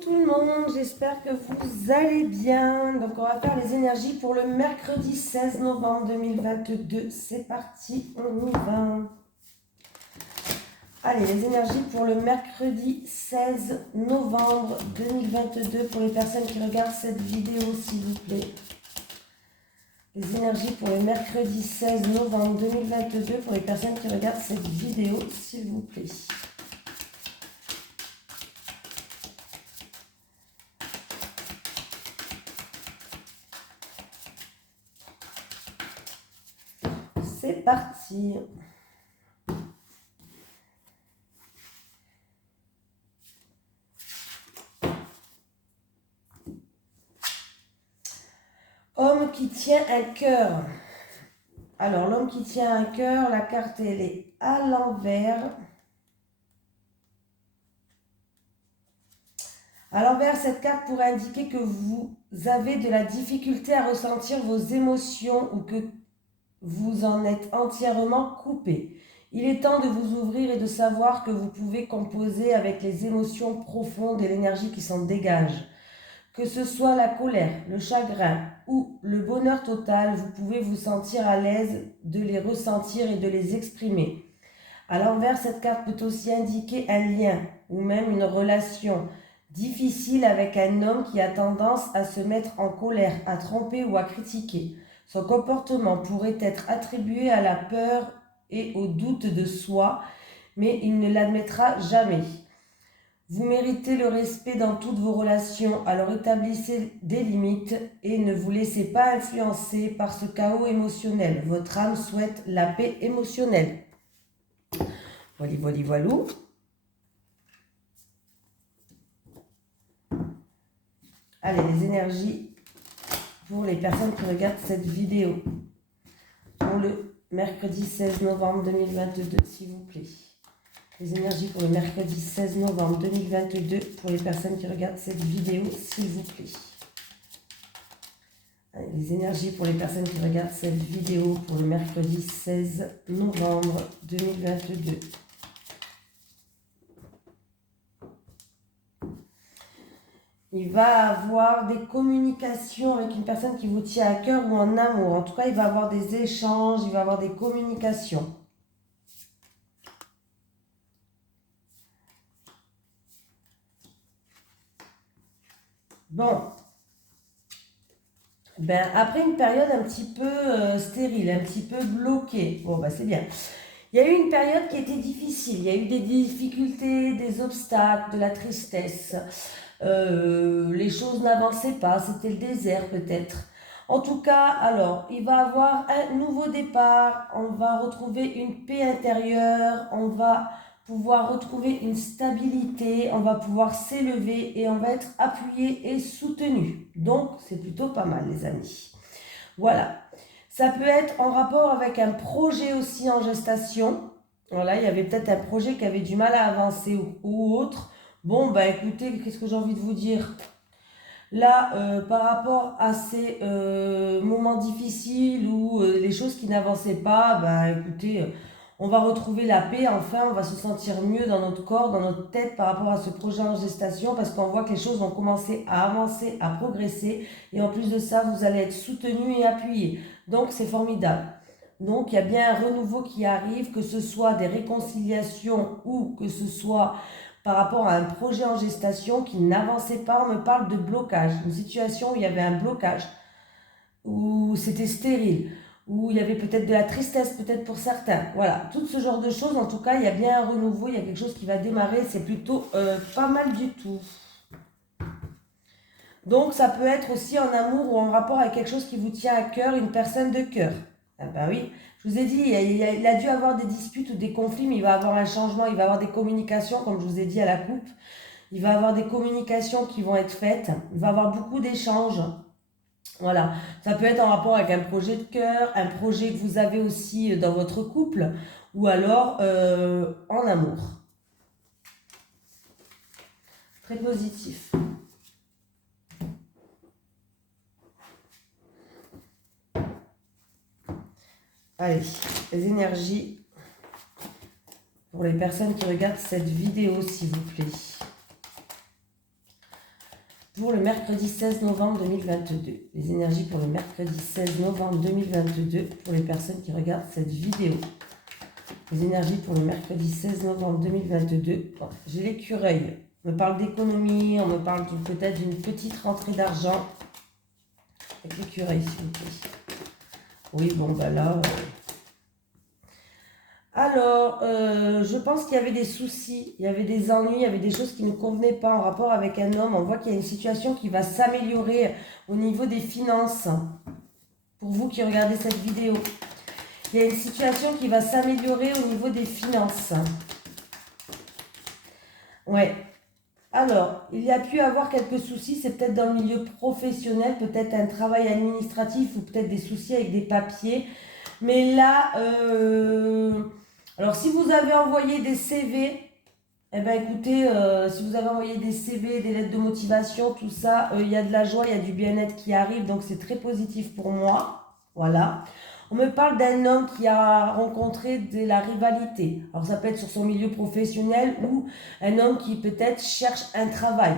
tout le monde, j'espère que vous allez bien. Donc on va faire les énergies pour le mercredi 16 novembre 2022. C'est parti, on y va. Allez, les énergies pour le mercredi 16 novembre 2022 pour les personnes qui regardent cette vidéo, s'il vous plaît. Les énergies pour le mercredi 16 novembre 2022 pour les personnes qui regardent cette vidéo, s'il vous plaît. C'est parti. Homme qui tient un cœur. Alors, l'homme qui tient un cœur, la carte, elle est à l'envers. À l'envers, cette carte pourrait indiquer que vous avez de la difficulté à ressentir vos émotions ou que vous en êtes entièrement coupé. Il est temps de vous ouvrir et de savoir que vous pouvez composer avec les émotions profondes et l'énergie qui s'en dégage. Que ce soit la colère, le chagrin ou le bonheur total, vous pouvez vous sentir à l'aise de les ressentir et de les exprimer. À l'envers, cette carte peut aussi indiquer un lien ou même une relation difficile avec un homme qui a tendance à se mettre en colère, à tromper ou à critiquer. Son comportement pourrait être attribué à la peur et au doute de soi, mais il ne l'admettra jamais. Vous méritez le respect dans toutes vos relations, alors établissez des limites et ne vous laissez pas influencer par ce chaos émotionnel. Votre âme souhaite la paix émotionnelle. Voilou. Allez, les énergies pour les personnes qui regardent cette vidéo pour le mercredi 16 novembre 2022, s'il vous plaît. Les énergies pour le mercredi 16 novembre 2022 pour les personnes qui regardent cette vidéo, s'il vous plaît. Allez, les énergies pour les personnes qui regardent cette vidéo pour le mercredi 16 novembre 2022. Il va avoir des communications avec une personne qui vous tient à cœur ou en amour. En tout cas, il va avoir des échanges, il va avoir des communications. Bon. Ben, après une période un petit peu stérile, un petit peu bloquée. Bon, ben, c'est bien. Il y a eu une période qui était difficile. Il y a eu des difficultés, des obstacles, de la tristesse. Les choses n'avançaient pas. C'était le désert peut-être. En tout cas, alors, il va avoir un nouveau départ. On va retrouver une paix intérieure. On va pouvoir retrouver une stabilité, on va pouvoir s'élever et on va être appuyé et soutenu. Donc, c'est plutôt pas mal, les amis. Voilà. Ça peut être en rapport avec un projet aussi en gestation. Voilà, il y avait peut-être un projet qui avait du mal à avancer ou autre. Bon, bah écoutez, qu'est-ce que j'ai envie de vous dire ? Là, par rapport à ces moments difficiles ou les choses qui n'avançaient pas, bah écoutez, on va retrouver la paix, enfin, on va se sentir mieux dans notre corps, dans notre tête par rapport à ce projet en gestation parce qu'on voit que les choses vont commencer à avancer, à progresser et en plus de ça, vous allez être soutenu et appuyé. Donc, c'est formidable. Donc, il y a bien un renouveau qui arrive, que ce soit des réconciliations ou que ce soit par rapport à un projet en gestation qui n'avançait pas. On me parle de blocage, une situation où il y avait un blocage, où c'était stérile, où il y avait peut-être de la tristesse, peut-être pour certains. Voilà, tout ce genre de choses, en tout cas, il y a bien un renouveau, il y a quelque chose qui va démarrer, c'est plutôt pas mal du tout. Donc, ça peut être aussi en amour ou en rapport avec quelque chose qui vous tient à cœur, une personne de cœur. Ah ben oui, je vous ai dit, il a dû avoir des disputes ou des conflits, mais il va avoir un changement, il va avoir des communications, comme je vous ai dit à la coupe. Il va avoir des communications qui vont être faites, il va avoir beaucoup d'échanges. Voilà, ça peut être en rapport avec un projet de cœur, un projet que vous avez aussi dans votre couple, ou alors en amour. Très positif. Allez, les énergies pour les personnes qui regardent cette vidéo, s'il vous plaît. pour le mercredi 16 novembre 2022. Les énergies pour le mercredi 16 novembre 2022 pour les personnes qui regardent cette vidéo. Les énergies pour le mercredi 16 novembre 2022. Bon, j'ai l'écureuil. On me parle d'économie, on me parle peut-être d'une petite rentrée d'argent. Avec l'écureuil, s'il vous plaît. Oui, bon, bah là... Alors, je pense qu'il y avait des soucis, il y avait des ennuis, il y avait des choses qui ne convenaient pas en rapport avec un homme. On voit qu'il y a une situation qui va s'améliorer au niveau des finances. Pour vous qui regardez cette vidéo, il y a une situation qui va s'améliorer au niveau des finances. Ouais. Alors, il y a pu avoir quelques soucis, c'est peut-être dans le milieu professionnel, peut-être un travail administratif ou peut-être des soucis avec des papiers. Mais là, alors si vous avez envoyé des CV, eh ben écoutez, si vous avez envoyé des CV, des lettres de motivation, tout ça, il y a de la joie, il y a du bien-être qui arrive, donc c'est très positif pour moi. Voilà. On me parle d'un homme qui a rencontré de la rivalité. Alors ça peut être sur son milieu professionnel ou un homme qui peut-être cherche un travail.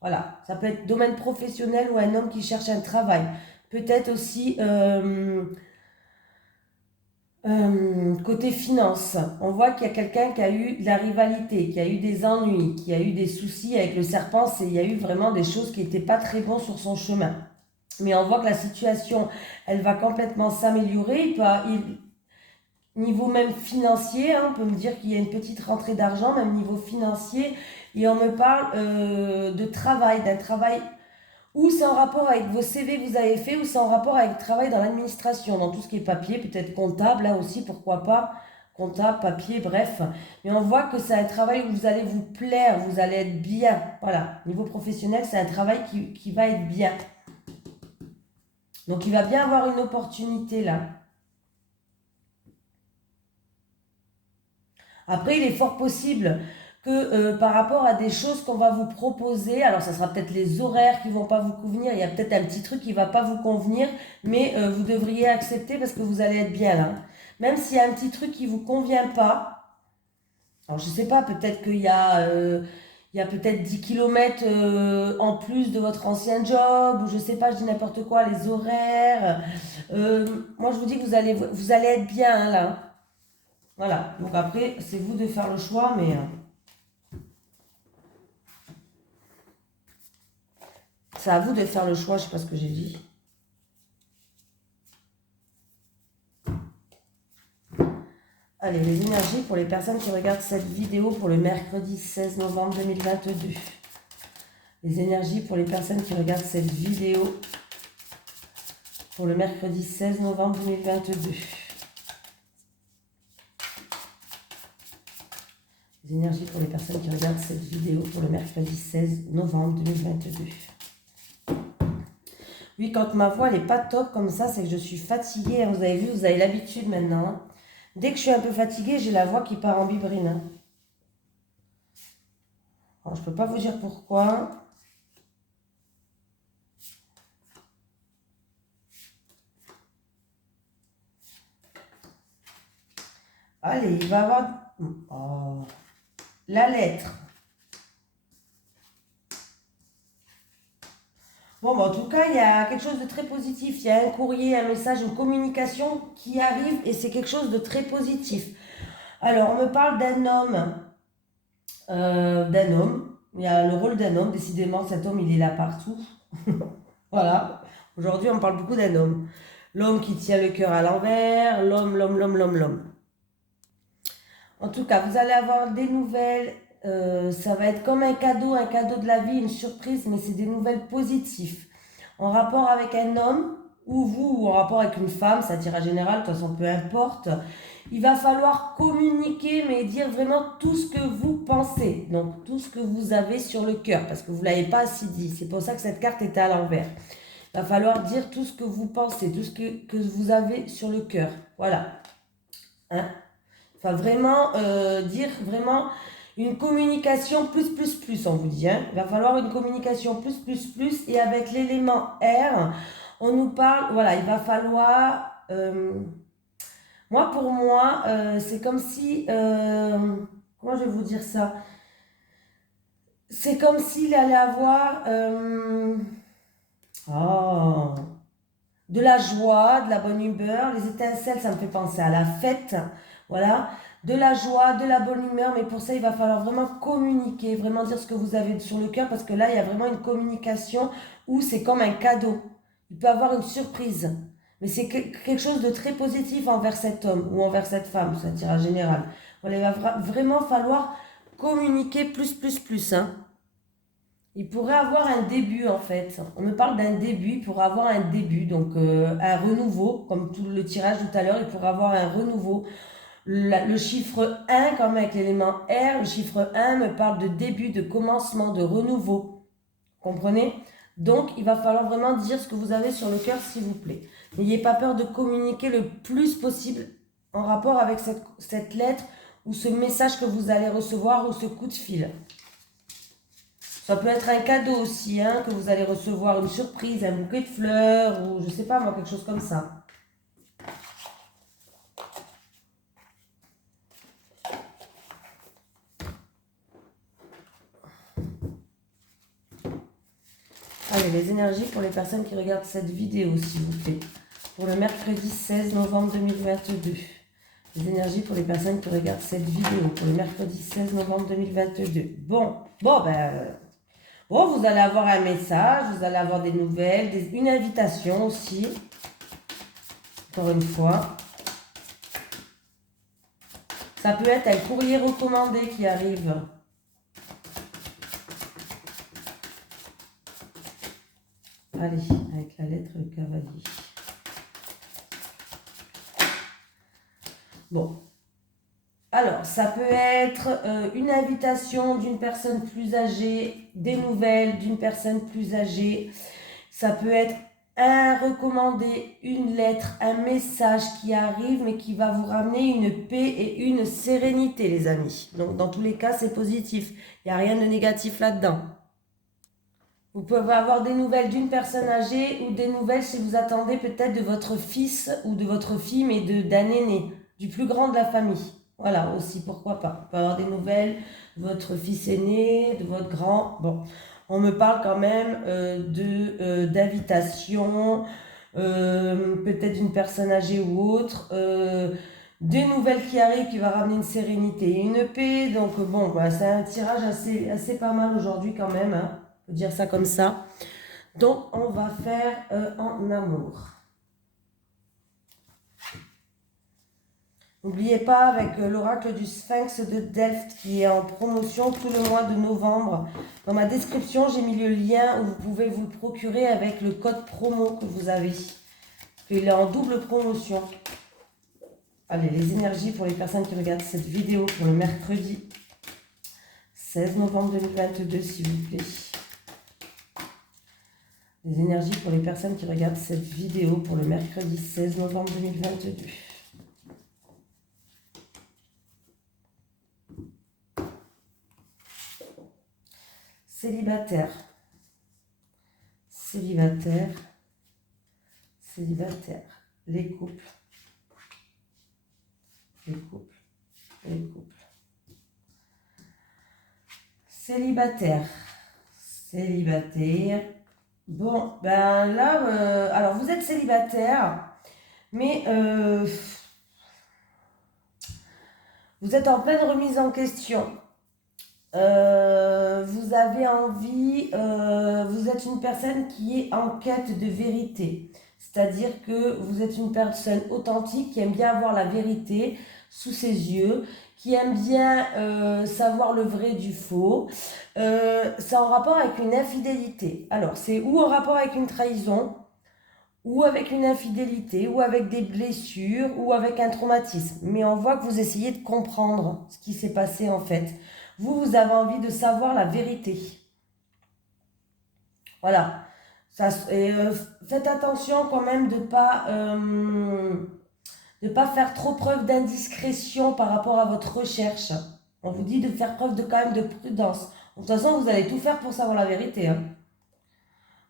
Voilà, ça peut être domaine professionnel ou un homme qui cherche un travail. Peut-être aussi côté finance. On voit qu'il y a quelqu'un qui a eu de la rivalité, qui a eu des ennuis, qui a eu des soucis avec le serpent. Il y a eu vraiment des choses qui n'étaient pas très bonnes sur son chemin. Mais on voit que la situation, elle va complètement s'améliorer. Niveau même financier, hein, on peut me dire qu'il y a une petite rentrée d'argent, même niveau financier. Et on me parle de travail, d'un travail ou c'est en rapport avec vos CV que vous avez fait, ou c'est en rapport avec le travail dans l'administration, dans tout ce qui est papier, peut-être comptable, là aussi, pourquoi pas, comptable, papier, bref. Mais on voit que c'est un travail où vous allez vous plaire, vous allez être bien. Voilà, niveau professionnel, c'est un travail qui va être bien. Donc il va bien avoir une opportunité là. Après, il est fort possible que par rapport à des choses qu'on va vous proposer, alors ça sera peut-être les horaires qui ne vont pas vous convenir, il y a peut-être un petit truc qui ne va pas vous convenir, mais vous devriez accepter parce que vous allez être bien là. Même s'il y a un petit truc qui ne vous convient pas, alors je ne sais pas, peut-être il y a peut-être 10 km en plus de votre ancien job, ou je ne sais pas, je dis n'importe quoi, les horaires. Moi je vous dis que vous allez être bien hein, là. Voilà, donc après c'est vous de faire le choix, mais... c'est à vous de faire le choix, je ne sais pas ce que j'ai dit. Allez, les énergies pour les personnes qui regardent cette vidéo pour le mercredi 16 novembre 2022. Les énergies pour les personnes qui regardent cette vidéo pour le mercredi 16 novembre 2022. Les énergies pour les personnes qui regardent cette vidéo pour le mercredi 16 novembre 2022. Oui, quand ma voix n'est pas top comme ça, c'est que je suis fatiguée. Vous avez vu, vous avez l'habitude maintenant. Dès que je suis un peu fatiguée, j'ai la voix qui part en bibrine. Alors, je ne peux pas vous dire pourquoi. Allez, il va avoir la lettre. Bon, bah, en tout cas, il y a quelque chose de très positif. Il y a un courrier, un message, une communication qui arrive et c'est quelque chose de très positif. Alors, on me parle d'un homme. Il y a le rôle d'un homme. Décidément, cet homme, il est là partout. Voilà. Aujourd'hui, on parle beaucoup d'un homme. L'homme qui tient le cœur à l'envers. L'homme. En tout cas, vous allez avoir des nouvelles. Ça va être comme un cadeau de la vie, une surprise, mais c'est des nouvelles positives. En rapport avec un homme, ou vous, ou en rapport avec une femme, ça tire à général, de toute façon, peu importe. Il va falloir communiquer, mais dire vraiment tout ce que vous pensez. Donc, tout ce que vous avez sur le cœur, parce que vous ne l'avez pas assez dit. C'est pour ça que cette carte est à l'envers. Il va falloir dire tout ce que vous pensez, tout ce que vous avez sur le cœur. Voilà. Hein? Enfin, vraiment, dire vraiment une communication plus, on vous dit. Hein. Il va falloir une communication plus. Et avec l'élément R, on nous parle, voilà, il va falloir... pour moi, c'est comme si... comment je vais vous dire ça? c'est comme s'il allait avoir oh, de la joie, de la bonne humeur. Les étincelles, ça me fait penser à la fête. Voilà. De la joie, de la bonne humeur. Mais pour ça, il va falloir vraiment communiquer, vraiment dire ce que vous avez sur le cœur. Parce que là, il y a vraiment une communication où c'est comme un cadeau. Il peut avoir une surprise. Mais c'est quelque chose de très positif envers cet homme ou envers cette femme, ça tire en général. Voilà, il va vraiment falloir communiquer plus, hein. Il pourrait avoir un début en fait. On me parle d'un début, il pourrait avoir un début, donc un renouveau, comme tout le tirage tout à l'heure, il pourrait avoir un renouveau. Le chiffre 1, comme avec l'élément R, le chiffre 1 me parle de début, de commencement, de renouveau. Comprenez? Donc il va falloir vraiment dire ce que vous avez sur le cœur, s'il vous plaît. N'ayez pas peur de communiquer le plus possible en rapport avec cette lettre ou ce message que vous allez recevoir ou ce coup de fil. Ça peut être un cadeau aussi, hein, que vous allez recevoir, une surprise, un bouquet de fleurs ou je sais pas moi, quelque chose comme ça. Allez, les énergies pour les personnes qui regardent cette vidéo, s'il vous plaît. Pour le mercredi 16 novembre 2022. Les énergies pour les personnes qui regardent cette vidéo. Pour le mercredi 16 novembre 2022. Bon, vous allez avoir un message, vous allez avoir des nouvelles, une invitation aussi. Encore une fois. Ça peut être un courrier recommandé qui arrive. Allez, avec la lettre le cavalier. Bon. Alors, ça peut être une invitation d'une personne plus âgée, des nouvelles d'une personne plus âgée. Ça peut être un recommandé, une lettre, un message qui arrive, mais qui va vous ramener une paix et une sérénité, les amis. Donc, dans tous les cas, c'est positif. Il n'y a rien de négatif là-dedans. Vous pouvez avoir des nouvelles d'une personne âgée ou des nouvelles si vous attendez peut-être de votre fils ou de votre fille, mais d'un aîné, du plus grand de la famille. Voilà, aussi, pourquoi pas. Vous pouvez avoir des nouvelles de votre fils aîné, de votre grand. Bon, on me parle quand même d'invitation, peut-être d'une personne âgée ou autre. Des nouvelles qui arrivent qui va ramener une sérénité et une paix. Donc bon, bah, c'est un tirage assez pas mal aujourd'hui quand même, hein. Dire ça comme ça. Donc, on va faire en amour. N'oubliez pas, avec l'oracle du Sphinx de Delft qui est en promotion tout le mois de novembre. Dans ma description, j'ai mis le lien où vous pouvez vous le procurer avec le code promo que vous avez. Il est en double promotion. Allez, les énergies pour les personnes qui regardent cette vidéo pour le mercredi 16 novembre 2022, s'il vous plaît. Les énergies pour les personnes qui regardent cette vidéo pour le mercredi 16 novembre 2022. Célibataire. Célibataire. Célibataire. Les couples. Les couples. Les couples. Célibataire. Célibataire. Bon, ben là, alors vous êtes célibataire, mais vous êtes en pleine remise en question. Vous avez envie, vous êtes une personne qui est en quête de vérité. C'est-à-dire que vous êtes une personne authentique qui aime bien avoir la vérité sous ses yeux, qui aime bien savoir le vrai du faux. C'est en rapport avec une infidélité. Alors, c'est ou en rapport avec une trahison, ou avec une infidélité, ou avec des blessures, ou avec un traumatisme. Mais on voit que vous essayez de comprendre ce qui s'est passé en fait. Vous avez envie de savoir la vérité. Voilà. Faites attention quand même de pas faire trop preuve d'indiscrétion par rapport à votre recherche. On vous dit de faire preuve quand même de prudence. De toute façon, vous allez tout faire pour savoir la vérité, hein.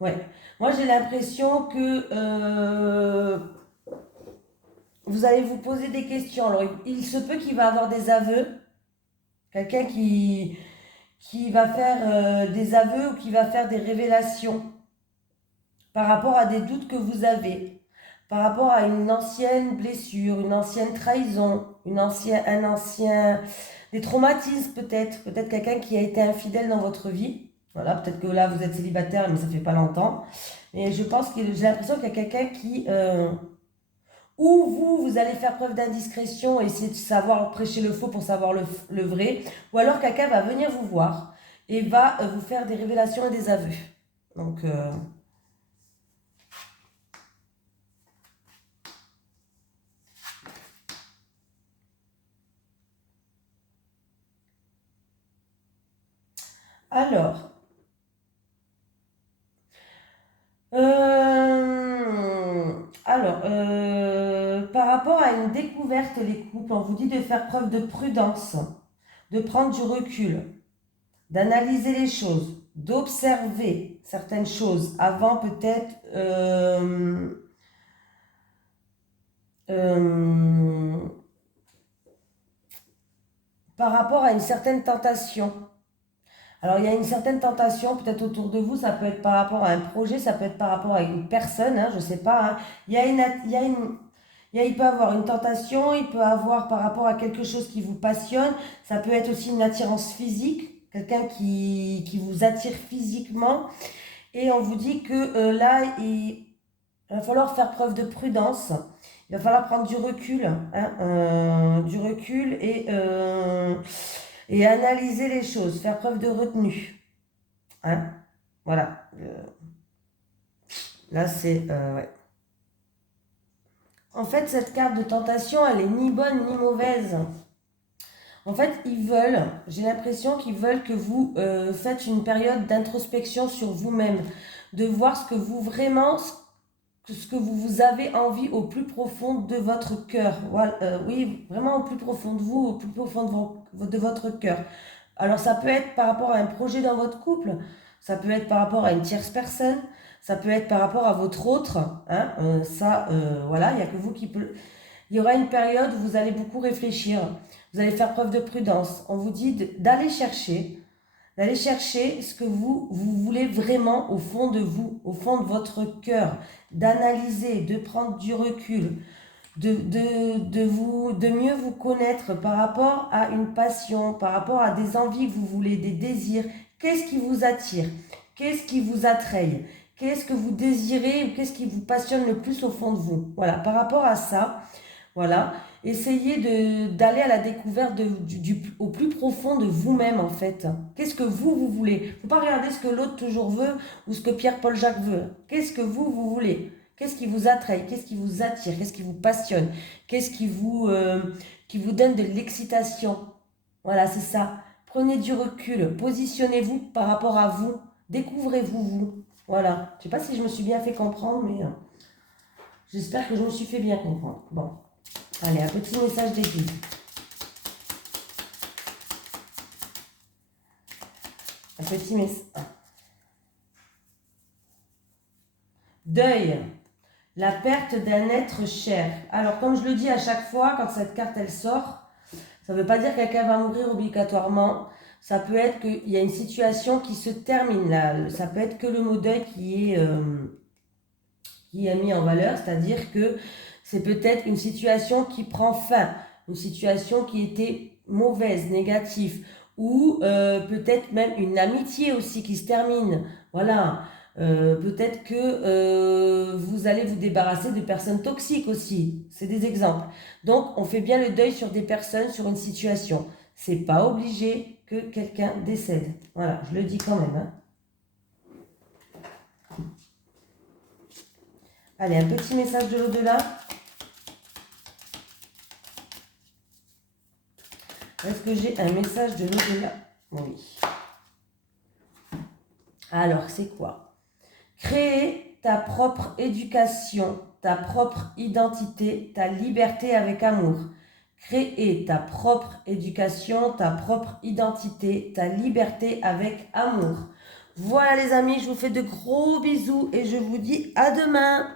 Ouais. Moi, j'ai l'impression que vous allez vous poser des questions. Alors, il se peut qu'il va avoir des aveux. Quelqu'un qui va faire des aveux ou qui va faire des révélations par rapport à des doutes que vous avez, par rapport à une ancienne blessure, une ancienne trahison, des traumatismes peut-être quelqu'un qui a été infidèle dans votre vie. Voilà, peut-être que là vous êtes célibataire mais ça fait pas longtemps. Et je pense que j'ai l'impression qu'il y a quelqu'un qui ou vous allez faire preuve d'indiscrétion et essayer de savoir prêcher le faux pour savoir le vrai, ou alors quelqu'un va venir vous voir et va vous faire des révélations et des aveux. Donc alors, par rapport à une découverte, les couples, on vous dit de faire preuve de prudence, de prendre du recul, d'analyser les choses, d'observer certaines choses avant peut-être par rapport à une certaine tentation. Alors, il y a une certaine tentation peut-être autour de vous, ça peut être par rapport à un projet, ça peut être par rapport à une personne, hein, je ne sais pas. Hein. Il peut avoir une tentation, il peut avoir par rapport à quelque chose qui vous passionne, ça peut être aussi une attirance physique, quelqu'un qui vous attire physiquement. Et on vous dit que là, il va falloir faire preuve de prudence, il va falloir prendre du recul et analyser les choses, faire preuve de retenue. Hein, voilà. Là, c'est... ouais. En fait, cette carte de tentation, elle est ni bonne ni mauvaise. En fait, j'ai l'impression qu'ils veulent que vous faites une période d'introspection sur vous-même, de voir ce que vous avez envie au plus profond de votre cœur. Voilà, oui, vraiment au plus profond de vous, au plus profond de votre cœur. Alors ça peut être par rapport à un projet dans votre couple, ça peut être par rapport à une tierce personne, ça peut être par rapport à votre autre. Hein, voilà, il n'y a que vous qui peut. Il y aura une période où vous allez beaucoup réfléchir, vous allez faire preuve de prudence. On vous dit d'aller chercher ce que vous voulez vraiment au fond de vous, au fond de votre cœur, d'analyser, de prendre du recul, de mieux vous connaître par rapport à une passion, par rapport à des envies que vous voulez, des désirs. Qu'est-ce qui vous attire? Qu'est-ce qui vous attraye? Qu'est-ce que vous désirez ou qu'est-ce qui vous passionne le plus au fond de vous? Voilà, par rapport à ça, voilà, essayez d'aller à la découverte au plus profond de vous-même en fait. Qu'est-ce que vous voulez? Il ne faut pas regarder ce que l'autre toujours veut ou ce que Pierre-Paul Jacques veut. Qu'est-ce que vous voulez? Qu'est-ce qui vous attraye? Qu'est-ce qui vous attire? Qu'est-ce qui vous passionne? Qu'est-ce qui vous donne de l'excitation? Voilà, c'est ça. Prenez du recul, positionnez-vous par rapport à vous, découvrez-vous vous. Voilà. Je ne sais pas si je me suis bien fait comprendre, mais j'espère que je me suis fait bien comprendre. Bon. Allez, un petit message des guides. Un petit message. Deuil. La perte d'un être cher. Alors, comme je le dis à chaque fois, quand cette carte, elle sort, ça ne veut pas dire que quelqu'un va mourir obligatoirement. Ça peut être qu'il y a une situation qui se termine là. Ça peut être que le mot deuil qui est mis en valeur, c'est-à-dire que c'est peut-être une situation qui prend fin, une situation qui était mauvaise, négative, ou peut-être même une amitié aussi qui se termine. Voilà. Peut-être que vous allez vous débarrasser de personnes toxiques aussi. C'est des exemples. Donc, on fait bien le deuil sur des personnes, sur une situation. C'est pas obligé que quelqu'un décède. Voilà, je le dis quand même. Hein. Allez, un petit message de l'au-delà. Est-ce que j'ai un message de l'au-delà? Oui. Alors, c'est quoi? Créer ta propre éducation, ta propre identité, ta liberté avec amour. Créer ta propre éducation, ta propre identité, ta liberté avec amour. Voilà les amis, je vous fais de gros bisous et je vous dis à demain.